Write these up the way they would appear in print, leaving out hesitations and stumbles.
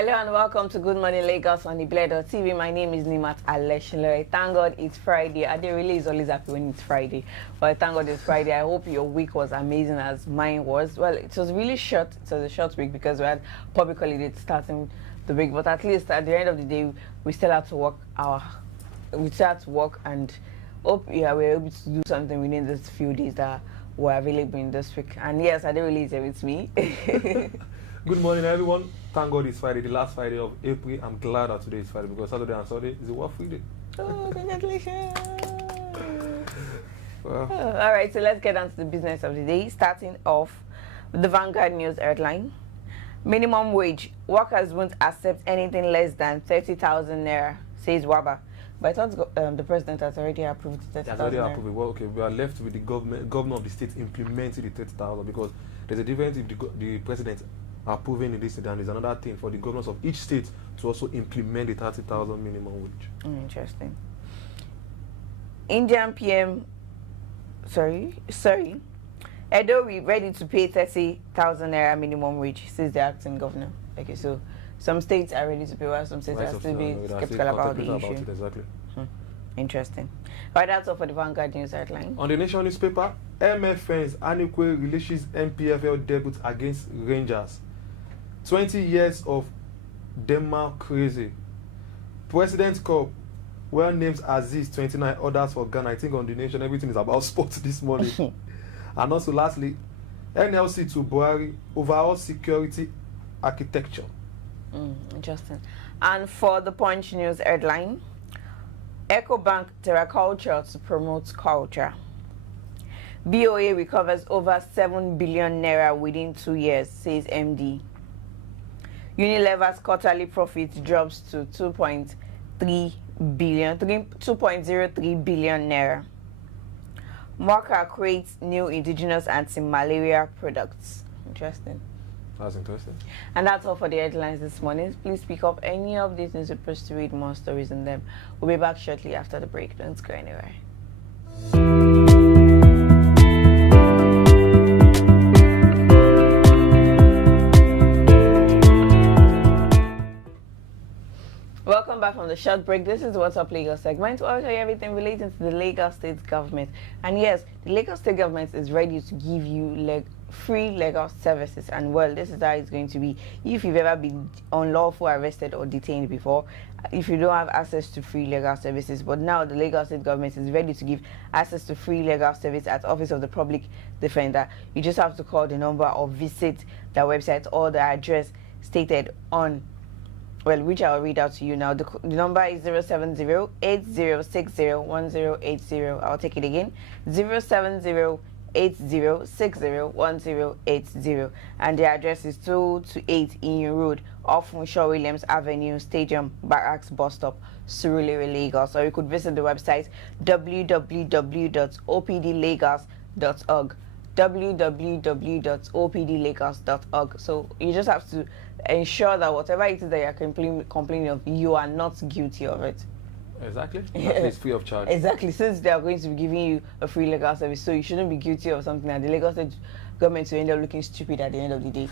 Hello and welcome to Good Morning Lagos on the Blair.tv. My name is Nimat Aleshinloy. Thank God it's Friday. Ade really is always happy when it's Friday. But thank God it's Friday. I hope your week was amazing as mine was. Well, it was really short. It was a short week because we had public holiday starting the week. But at least at the end of the day, we still had to work and hope we're able to do something within these few days that were available in this week. And yes, Ade really is here with me. Good morning, everyone. Thank God it's Friday, the last Friday of April. I'm glad that today is Friday because Saturday and Sunday is a work-free day. Oh, congratulations. Well. All right, so let's get on to the business of the day, starting off with the Vanguard News headline. Minimum wage. Workers won't accept anything less than 30,000 naira, says Waba. But I thought the president has already approved 30,000 Has already approved. Well, okay, we are left with the governor of the state implementing the 30,000 because there's a difference if the president approving this, and there's another thing for the governors of each state to also implement the 30,000 minimum wage. Interesting. Indian PM, sorry, Edo, we ready to pay 30,000 naira minimum wage, says the acting governor. Okay, so some states are ready to pay, while some states are still being skeptical about the issue. Exactly. Interesting. Right, that's all for the Vanguard News headline. On the Nation newspaper, MFNs Anikwe releases MPFL debut against Rangers. 20 years of Denmark crazy. President Cup, well names Aziz, 29 orders for Ghana. I think on the Nation, everything is about sports this morning. And also, lastly, NLC to Buhari, overall security architecture. Interesting. And for the Punch News headline, EcoBank Terraculture to promote culture. BOA recovers over 7 billion naira within 2 years, says MD. Unilever's quarterly profit drops to 2.03 billion naira. Mocha creates new indigenous anti-malaria products. Interesting. That's interesting. And that's all for the headlines this morning. Please pick up any of these newspapers to read more stories in them. We'll be back shortly after the break. Don't go anywhere. Welcome back from the short break. This is What's Up Lagos segment. I'll tell you everything relating to the Lagos State government. And yes, the Lagos State government is ready to give you free legal services. And well, this is how it's going to be. If you've ever been unlawful arrested or detained before, if you don't have access to free legal services, but now the Lagos State government is ready to give access to free legal service at Office of the Public Defender. You just have to call the number or visit their website or the address stated on, well, which I'll read out to you now. The number is 070-8060-1080. I'll take it again. 070-8060-1080. And the address is 228 Inu Road, off Shaw Williams Avenue, Stadium Barracks Bus Stop, Surulere, Lagos. Or you could visit the website www.opdlagos.org. www.opdlagos.org. So you just have to ensure that whatever it is that you're complaining of, you are not guilty of it. Exactly. It's free of charge. Exactly. Since they are going to be giving you a free legal service, so you shouldn't be guilty of something that the Lagos State government will end up looking stupid at the end of the day.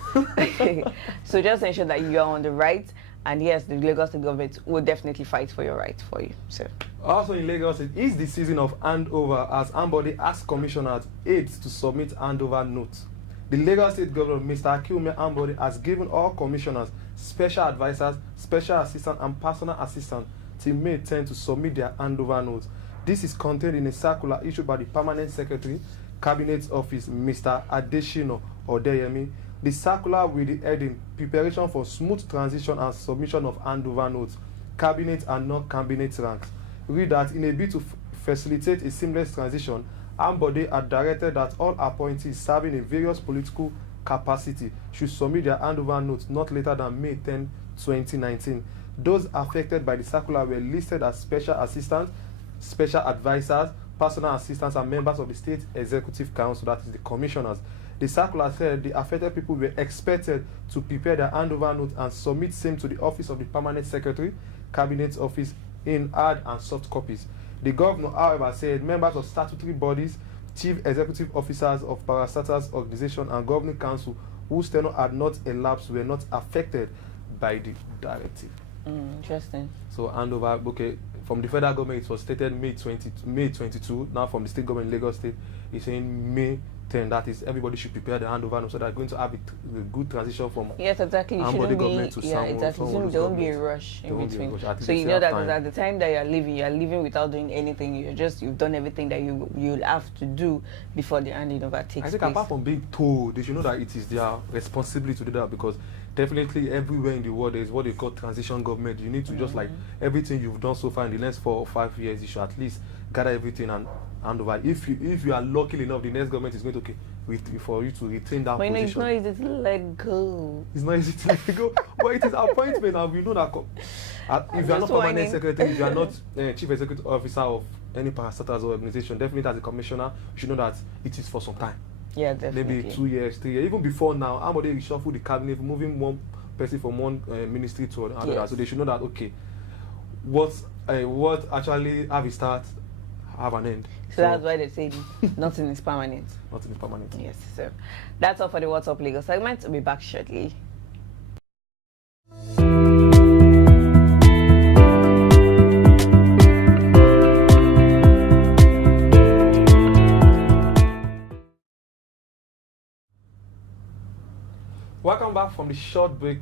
So just ensure that you are on the right, and yes, the Lagos State government will definitely fight for your right for you. So also in Lagos, it is the season of handover as Ambode asks commissioners aides to submit handover notes. The Lagos State Governor, Mr. Akiume Ambode, has given all commissioners, special advisors, special assistants, and personal assistants till May 10 to submit their handover notes. This is contained in a circular issued by the Permanent Secretary, Cabinet Office, Mr. Adeshino Odeyemi. The circular with the heading Preparation for Smooth Transition and Submission of Handover Notes, Cabinet and Non-Cabinet Ranks. Read that in a bid to facilitate a seamless transition, Ambode had directed that all appointees serving in various political capacity should submit their handover notes not later than May 10, 2019. Those affected by the circular were listed as special assistants, special advisors, personal assistants, and members of the State Executive Council, that is the commissioners. The circular said the affected people were expected to prepare their handover notes and submit same to the Office of the Permanent Secretary, Cabinet Office, in hard and soft copies. The governor, however, said members of statutory bodies, chief executive officers of parastatals organization and governing council whose tenure had not elapsed were not affected, by the directive. Interesting. So handover, okay, from the federal government it was stated May 22. Now from the state government, Lagos State, is saying May 10. That is, everybody should prepare the handover now, so they're going to have a good transition from Yes, exactly. Ambody government to exactly. There won't be a rush in between. So you know that at the time that you're leaving without doing anything. You've done everything that you'll have to do before the handing over takes place. I think apart from being told, they should know that it is their responsibility to do that, because definitely everywhere in the world there is what they call transition government. You need to just like everything you've done so far in the next 4 or 5 years, you should at least gather everything and hand over. If you are lucky enough, the next government is going to for you to retain that position. It's not easy to let go. It's not easy to let go, but it is appointment, and we know that if you are not permanent secretary, if you are not chief executive officer of any parastatals or organization, definitely as a commissioner, you should know that it is for some time. Yeah, definitely. Maybe 2 years, 3 years, even before now. Ambody reshuffle the cabinet, moving one person from one ministry to another. Yes. So they should know that okay, what actually have a start, have an end. So that's why they say nothing is permanent. Nothing is permanent. Yes. So that's all for the What's Up Lagos segment. We'll be back shortly. Welcome back from the short break.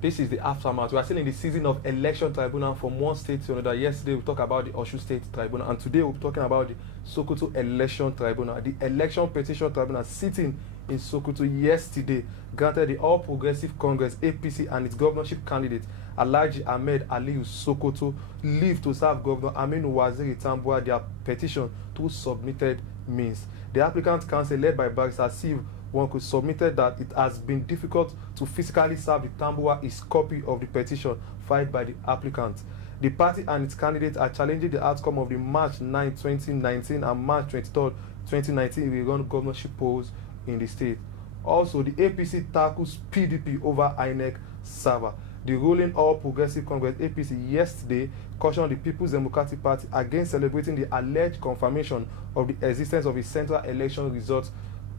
This is the aftermath. We are still in the season of election tribunal from one state to another. Yesterday we talked about the Osun State Tribunal, and today we're talking about the Sokoto Election Tribunal. The Election Petition Tribunal sitting in Sokoto yesterday granted the All Progressive Congress (APC) and its governorship candidate Alhaji Ahmed Aliyu Sokoto leave to serve Governor Aminu Waziri Tambuwal their petition through submitted means. The applicant council, led by Barrister Steve one could submitted that it has been difficult to physically serve the Tambuwal his copy of the petition filed by the applicant. The party and its candidates are challenging the outcome of the March 9, 2019 and March 23, 2019 rerun governorship polls in the state. Also, the APC tackles PDP over INEC server. The ruling All Progressive Congress (APC) yesterday cautioned the People's Democratic Party against celebrating the alleged confirmation of the existence of a central election results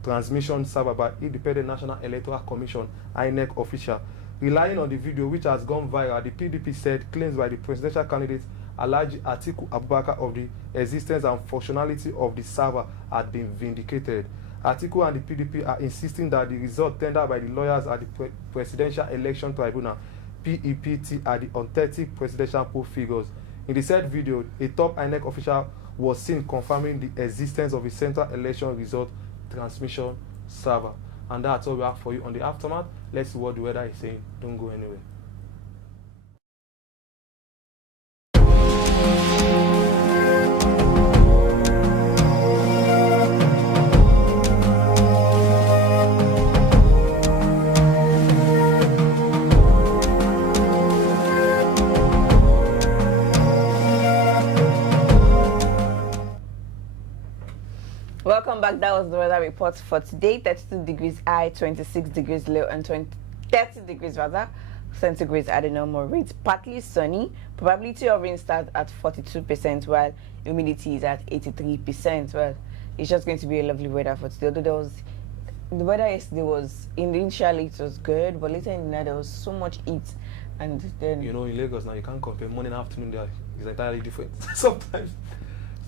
transmission server by Independent National Electoral Commission (INEC) official. Relying on the video which has gone viral, the PDP said claims by the presidential candidate Alhaji Atiku Abubakar of the existence and functionality of the server had been vindicated. Atiku and the PDP are insisting that the result tendered by the lawyers at the Presidential Election Tribunal (PEPT) are the authentic presidential poll figures. In the said video, a top INEC official was seen confirming the existence of a central election result transmission server. And that's all we have for you on the aftermath. Let's see what the weather is saying. Don't go anywhere. Welcome back. That was the weather report for today. 32 degrees high, 26 degrees low, and 30 degrees centigrade at the normal rate. Partly sunny. Probability of rain starts at 42%, while humidity is at 83%. Well, it's just going to be a lovely weather for today. Although the weather yesterday was, initially it was good, but later in the night there was so much heat. And then, you know, in Lagos now you can't compare morning and afternoon. There is entirely different sometimes.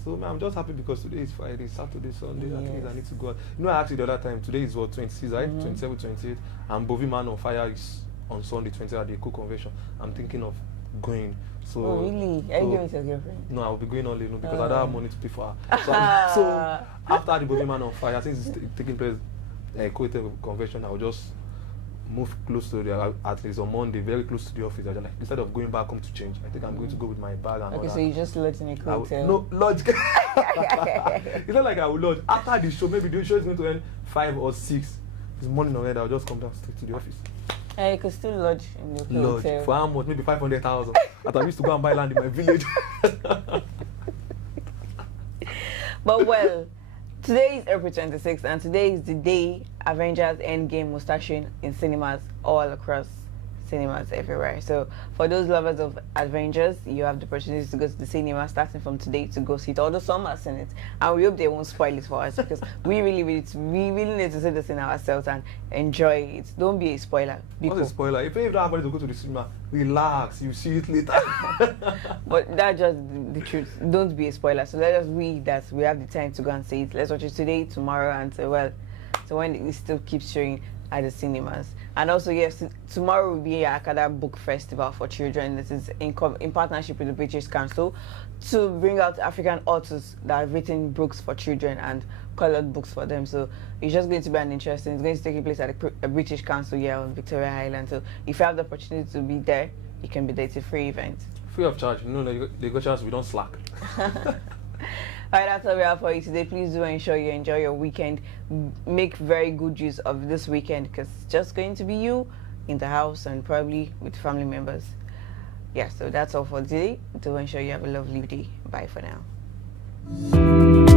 So man, I'm just happy because today is Friday, Saturday, Sunday. Yes. At least I need to go out. You know, I asked you the other time. Today is what, 26, right? 27, 28. And Bovi Man on Fire is on Sunday, 20 at the Eco Convention. I'm thinking of going. So, oh really? Are you going with your girlfriend? No, I'll be going only because I don't have money to pay for her. So after the Bovi Man on Fire, since it's taking place Eco Convention, I'll just move close to at least on Monday, very close to the office. I just like, instead of going back home to change, I think I'm going to go with my bag and all Okay, that. so you just lodge in a hotel? No, lodge. It's not like I will lodge. After the show, maybe the show is going to end 5 or 6. It's morning already, I'll just come down straight to the office. You could still lodge in the hotel. Lodge. For how much? Maybe 500,000. That I used to go and buy land in my village. But well, today is April 26th, and today is the day Avengers Endgame was starting in cinemas all across cinemas everywhere. So for those lovers of adventures, you have the opportunity to go to the cinema starting from today to go see it. Although some are seeing it, and we hope they won't spoil it for us because we really need to see this in ourselves and enjoy it. Don't be a spoiler. What's a spoiler? If you don't have money to go to the cinema, relax. You see it later. But that's just the truth. Don't be a spoiler. So let us that we have the time to go and see it. Let's watch it today, tomorrow, and so when it still keeps showing at the cinemas. And also, yes, tomorrow will be a Akada Book Festival for children. This is in partnership with the British Council to bring out African authors that have written books for children and colored books for them. So it's just going to be an interesting. It's going to take place at the British Council here on Victoria Island. So if you have the opportunity to be there, you can be there. It's a free event. Free of charge. The good chance we don't slack. Alright, that's all we have for you today. Please do ensure you enjoy your weekend. Make very good use of this weekend because it's just going to be you in the house and probably with family members. Yeah, so that's all for today. Do ensure you have a lovely day. Bye for now.